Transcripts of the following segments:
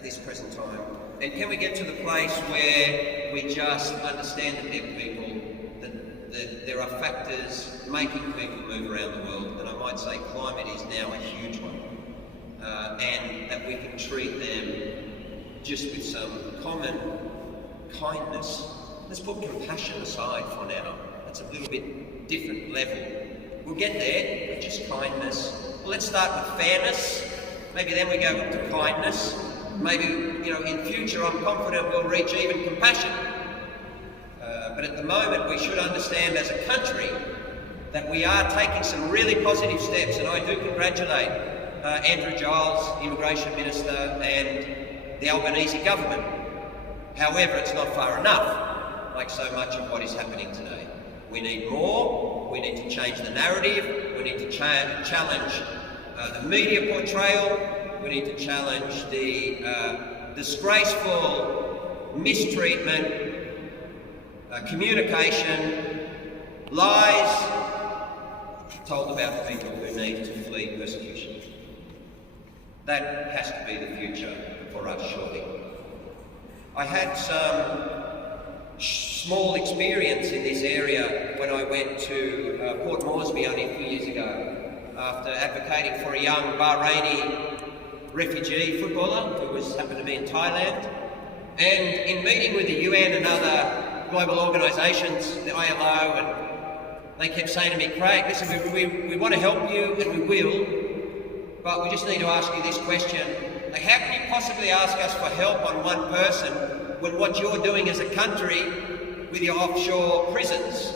at this present time? And can we get to the place where we just understand that they're people, that there are factors making people move around the world, and I might say climate is now a huge one, and that we can treat them just with some common kindness. Let's put compassion aside for now. That's a little bit different level. We'll get there with just kindness. Well, let's start with fairness. Maybe then we go up to kindness. Maybe, in future I'm confident we'll reach even compassion. But at the moment we should understand as a country that we are taking some really positive steps, and I do congratulate Andrew Giles, Immigration Minister, and the Albanese government. However, it's not far enough, like so much of what is happening today. We need more, we need to change the narrative, we need to challenge the media portrayal, we need to challenge the disgraceful mistreatment, communication, lies told about people who need to flee persecution. That has to be the future for us, surely. I had some small experience in this area when I went to Port Moresby only a few years ago, after advocating for a young Bahraini refugee footballer who happened to be in Thailand. And in meeting with the UN and other global organisations, the ILO, and they kept saying to me, Craig, listen, we want to help you, and we will, but we just need to ask you this question. How can you possibly ask us for help on one person when what you're doing as a country with your offshore prisons?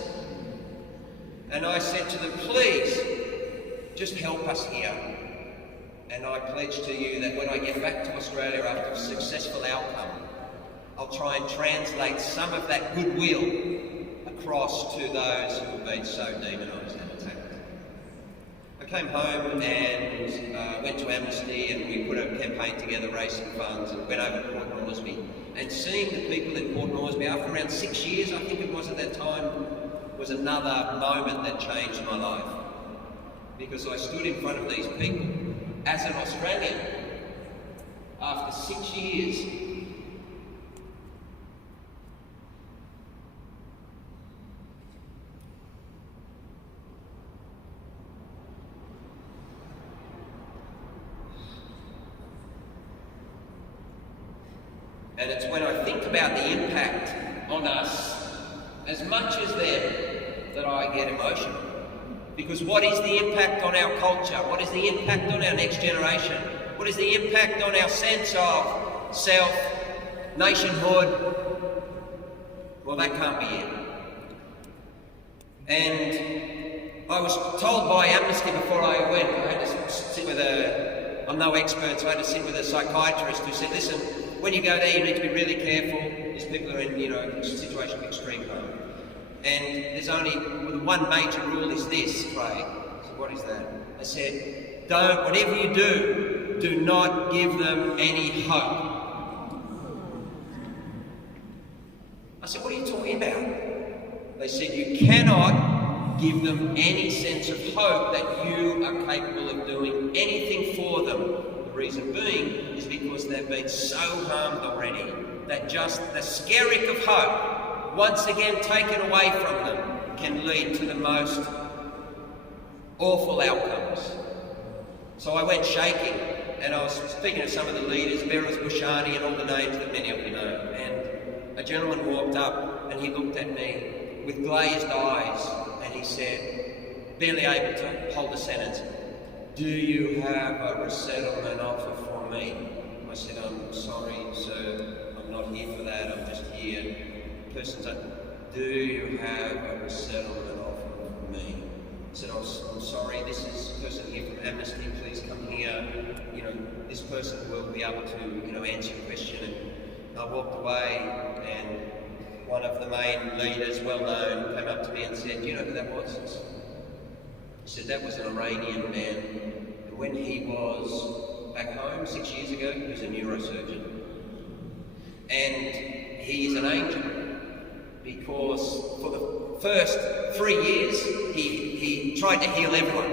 And I said to them, please, just help us here. And I pledge to you that when I get back to Australia after a successful outcome, I'll try and translate some of that goodwill across to those who have been so demonised and attacked. I came home and went to Amnesty, and we put a campaign together, raised some funds, and went over to Port Moresby. And seeing the people in Port Moresby after around 6 years, I think it was at that time, was another moment that changed my life. Because I stood in front of these people as an Australian after 6 years. And it's when I think about the impact on us, as much as them, that I get emotional. Because what is the impact on our culture? What is the impact on our next generation? What is the impact on our sense of self, nationhood? Well, that can't be it. And I was told by Amnesty before I went, I had to sit with I'm no expert, so I had to sit with a psychiatrist who said, listen, when you go there, you need to be really careful. These people are in, a situation of extreme harm. And there's only one major rule is this, Craig. So what is that? I said, whatever you do not give them any hope. I said, what are you talking about? They said, you cannot give them any sense of hope that you are capable of doing anything for them. The reason being is because they've been so harmed already that just the skerrick of hope, once again taken away from them, can lead to the most awful outcomes. So I went shaking, and I was speaking to some of the leaders, Behruz Boushani and all the names that many of you know, and a gentleman walked up and he looked at me with glazed eyes and he said, barely able to hold a sentence, do you have a resettlement offer for me? I said, I'm sorry, sir, I'm not here for that, I'm just here. The person said, do you have a resettlement offer for me? I said, I'm sorry, this is a person here from Amnesty, please come here. This person will be able to, answer your question. And I walked away, and one of the main leaders, well known, came up to me and said, do you know who that was? He said, that was an Iranian man. And when he was back home 6 years ago, he was a neurosurgeon. And he is an angel, because for the first 3 years, he tried to heal everyone.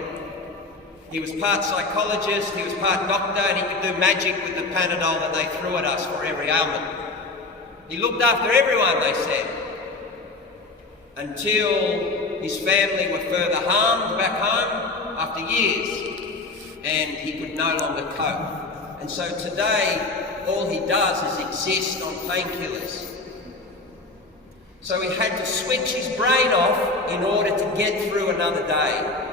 He was part psychologist, he was part doctor, and he could do magic with the Panadol that they threw at us for every ailment. He looked after everyone, they said, until his family were further harmed back home after years, and he could no longer cope. And so today, all he does is exist on painkillers. So he had to switch his brain off in order to get through another day.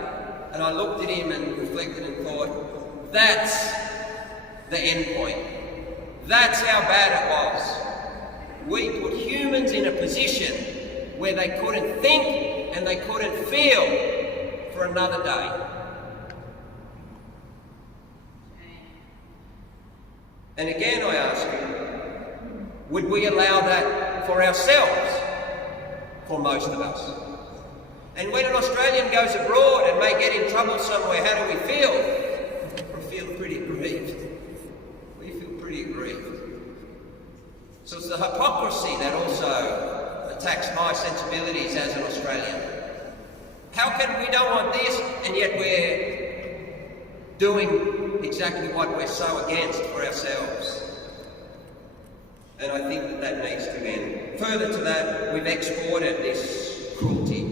And I looked at him and reflected and thought, that's the end point. That's how bad it was. We put humans in a position where they couldn't think and they couldn't feel for another day. And again I ask you, would we allow that for ourselves? For most of us. And when an Australian goes abroad and may get in trouble somewhere, how do we feel? We feel pretty aggrieved. We feel pretty aggrieved. So it's the hypocrisy that also attacks my sensibilities as an Australian. How can we don't want this, and yet we're doing exactly what we're so against for ourselves? And I think that that needs to end. Further to that, we've exported this cruelty.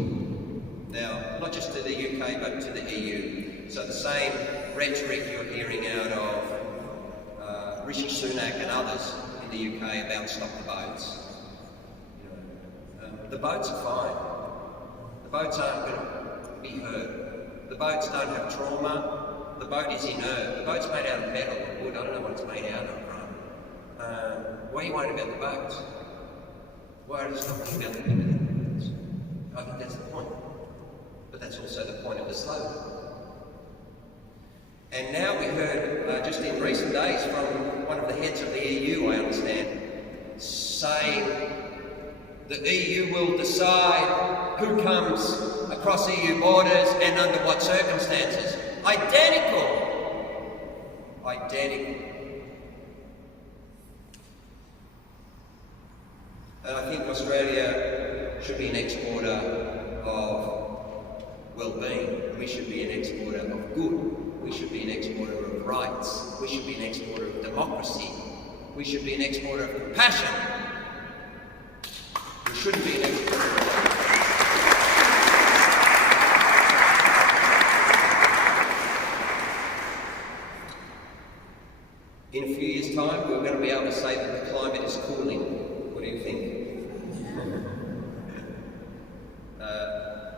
Now, not just to the UK, but to the EU. So the same rhetoric you're hearing out of Rishi Sunak and others in the UK about stop the boats. The boats are fine. The boats aren't going to be hurt. The boats don't have trauma. The boat is inert. The boat's made out of metal or wood. I don't know what it's made out of. Why are you worried about the boats? Why are you not worried about the boats? I think that's the point. But that's also the point of the slogan. And now we heard, just in recent days, from one of the heads of the EU, I understand, saying the EU will decide who comes across EU borders and under what circumstances. Identical. Identical. And I think Australia should be an exporter of well-being. We should be an exporter of good. We should be an exporter of rights. We should be an exporter of democracy. We should be an exporter of compassion. We shouldn't be an exporter of violence. In a few years' time, we're going to be able to say that the climate is cooling. What do you think?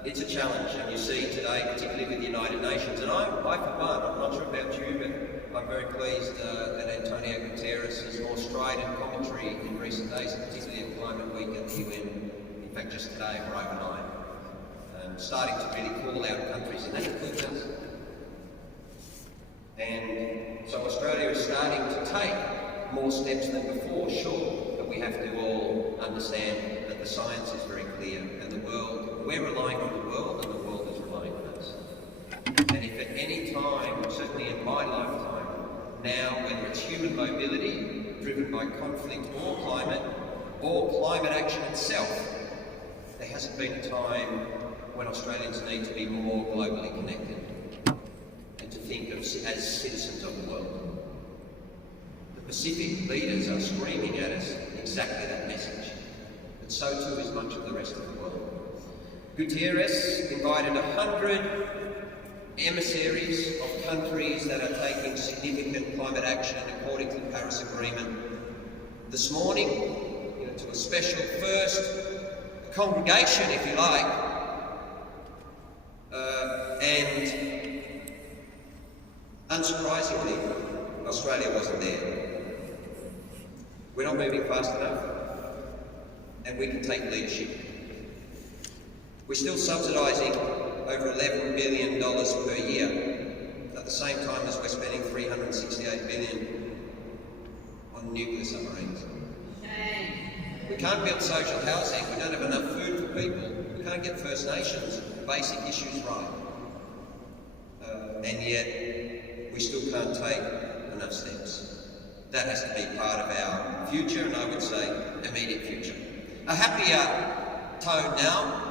It's a challenge, and you see today, particularly with the United Nations, and I for one, I'm not sure about you, but I'm very pleased that Antonio Guterres has more strident commentary in recent days, particularly at Climate Week at the UN, in fact just today or overnight, starting to really call out countries, and that includes us. And so Australia is starting to take more steps than before, sure, but we have to all understand that the science is very clear, and the world, we're relying on the world, and the world is relying on us. And if at any time, certainly in my lifetime, now, whether it's human mobility driven by conflict or climate action itself, there hasn't been a time when Australians need to be more globally connected and to think of as citizens of the world. The Pacific leaders are screaming at us exactly that message, but so too is much of the rest of the world. Guterres invited 100 emissaries of countries that are taking significant climate action according to the Paris Agreement this morning, to a special first congregation, if you like, and unsurprisingly, Australia wasn't there. We're not moving fast enough, and we can take leadership. We're still subsidising over $11 billion per year, at the same time as we're spending $368 billion on nuclear submarines. We can't build social housing, we don't have enough food for people, we can't get First Nations basic issues right. And yet, we still can't take enough steps. That has to be part of our future, and I would say immediate future. A happier tone now.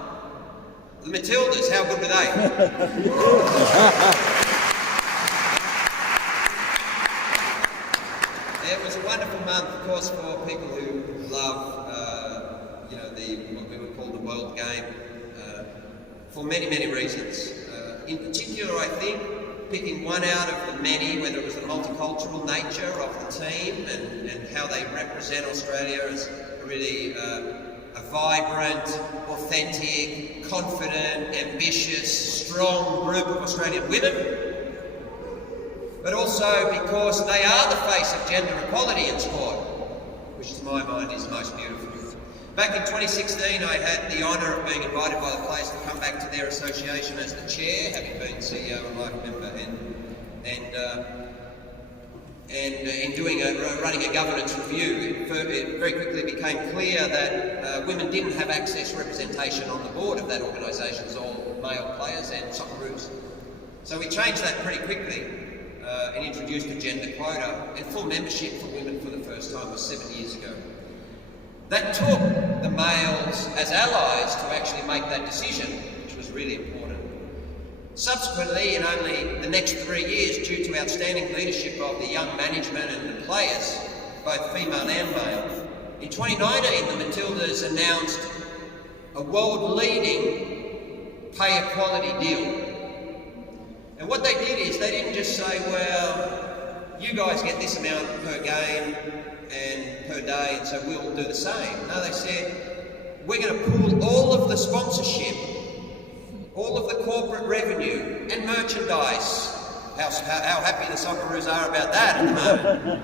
The Matildas, how good were they? wonderful month, of course, for people who love, what we would call the World Game, for many, many reasons. In particular, I think, picking one out of the many, whether it was the multicultural nature of the team and how they represent Australia as really a vibrant, authentic, confident, ambitious, strong group of Australian women, but also because they are the face of gender equality in sport, which to my mind is most beautiful. Back in 2016, I had the honour of being invited by the players to come back to their association as the chair, having been CEO and life member, and in running a governance review, it very quickly became clear that women didn't have access representation on the board of that organisation, as all male players and Socceroos. So we changed that pretty quickly and introduced a gender quota, and full membership for women for the first time was 7 years ago. That took the males as allies to actually make that decision, which was really important. Subsequently, in only the next 3 years, due to outstanding leadership of the young management and the players, both female and male, in 2019 the Matildas announced a world-leading pay equality deal. And what they did is they didn't just say, well, you guys get this amount per game and per day, and so we'll do the same. No, they said, we're going to pool all of the sponsorship, all of the corporate revenue and merchandise. How happy the Socceroos are about that at the moment.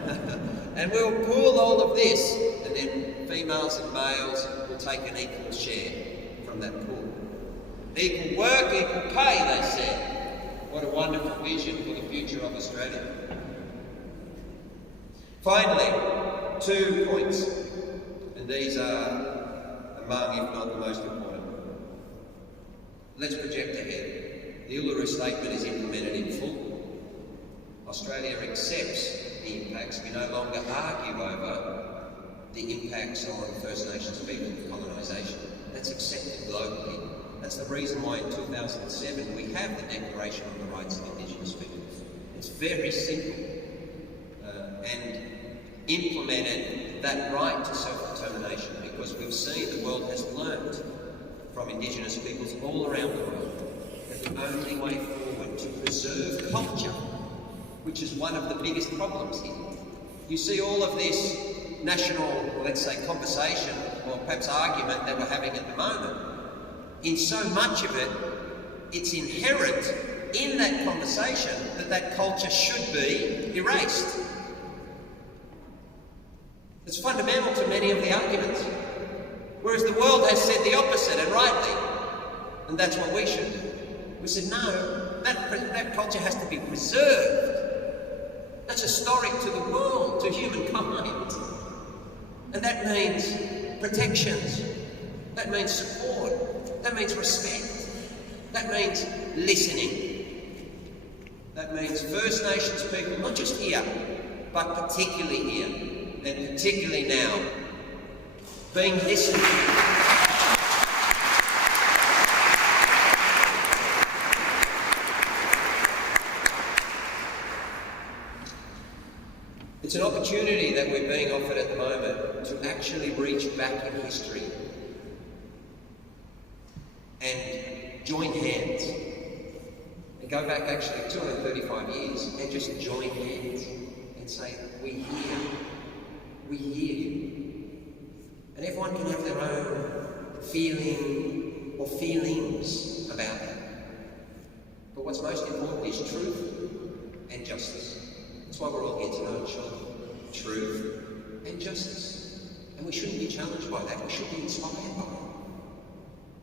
And we'll pool all of this, and then females and males will take an equal share from that pool. Equal work, equal pay, they said. What a wonderful vision for the future of Australia. Finally, 2 points, and these are among, if not the most important. Let's project ahead. The Uluru Statement is implemented in full. Australia accepts the impacts. We no longer argue over the impacts on First Nations people of colonisation. That's accepted globally. That's the reason why in 2007 we have the Declaration on the Rights of Indigenous Peoples. It's very simple. And implemented that right to self-determination, because we've seen the world has learnt from Indigenous peoples all around the world that the only way forward to preserve culture, which is one of the biggest problems here. You see all of this national, let's say, conversation or perhaps argument that we're having at the moment. In so much of it, it's inherent in that conversation that culture should be erased. It's fundamental to many of the arguments. Whereas the world has said the opposite, and rightly. And that's what we should do. We said, no, that culture has to be preserved. That's historic to the world, to humankind. And that means protections. That means support. That means respect. That means listening. That means First Nations people, not just here, but particularly here. And particularly now, being listened to. It's an opportunity that we're being offered at the moment to actually reach back in history and join hands and go back actually 235 years and just join hands and say, we hear. We hear you. And everyone can have their own feeling or feelings about that. But what's most important is truth and justice. That's why we're all here tonight, surely. Truth and justice. And we shouldn't be challenged by that. We should be inspired by it.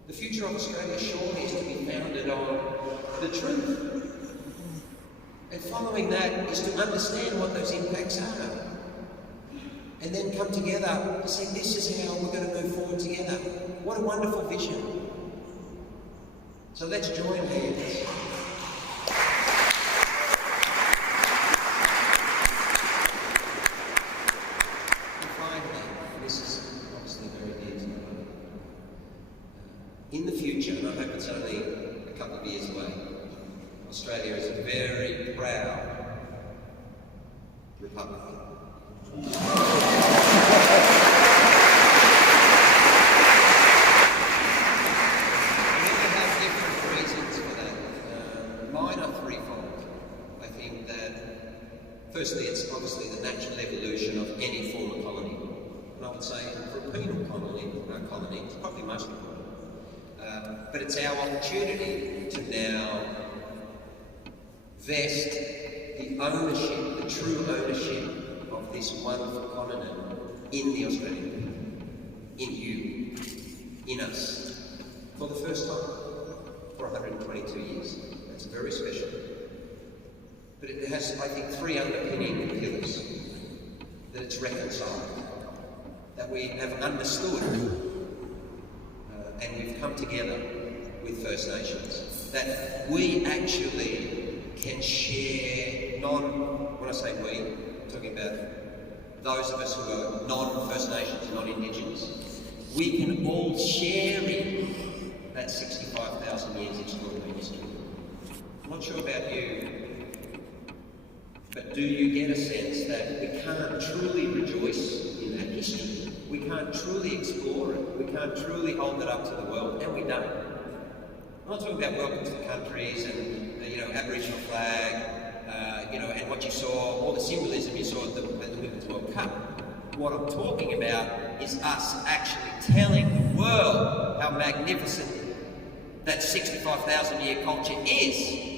The future of Australia surely is to be founded on the truth. And following that is to understand what those impacts are. And then come together and say, this is how we're going to move forward together. What a wonderful vision. So let's join hands. And finally, this is obviously very dear to my heart. In the future, and I hope it's only a couple of years away, Australia is a very proud republic. colony, it's probably mostly colony. But it's our opportunity to now vest the ownership, the true ownership of this wonderful continent in the Australian people, in you, in us, for the first time, for 122 years. That's very special. But it has, I think, three underpinning pillars. That it's reconciled, that we have understood and we've come together with First Nations, that we actually can share when I say we, I'm talking about those of us who are non-First Nations, non-Indigenous, we can all share in that 65,000 years extraordinary history. I'm not sure about you, but do you get a sense that we can't truly rejoice in that history? We can't truly explore it. We can't truly hold it up to the world, and we don't. I'm not talking about welcome to the countries and Aboriginal flag, and what you saw, all the symbolism you saw at the Women's World Cup. What I'm talking about is us actually telling the world how magnificent that 65,000 year culture is.